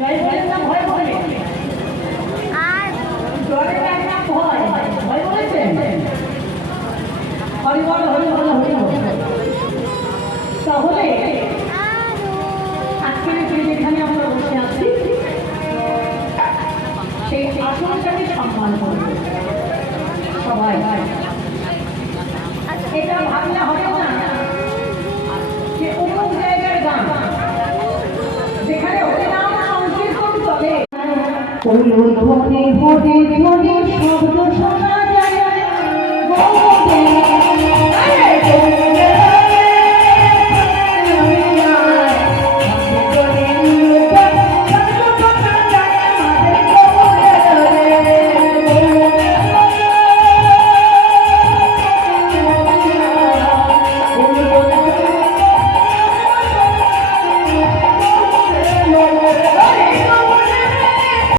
জয় বলেন না ভয় বলে? জয়ের একটা ভয় ভয় বলেছেন। হরি বল হরি বল হরি বল। তাহলে আজকের যেখানে আমরা বসে আছি সেই আসনটাকে সম্মান করব সবাই। এটা ভাবলে হবে না যে অমুক জায়গার গান যেখানে হরিনাম সংকীর্তন চলে ধ্বনি ধ্বনি ধ্বনি শব্দ শোনা যায়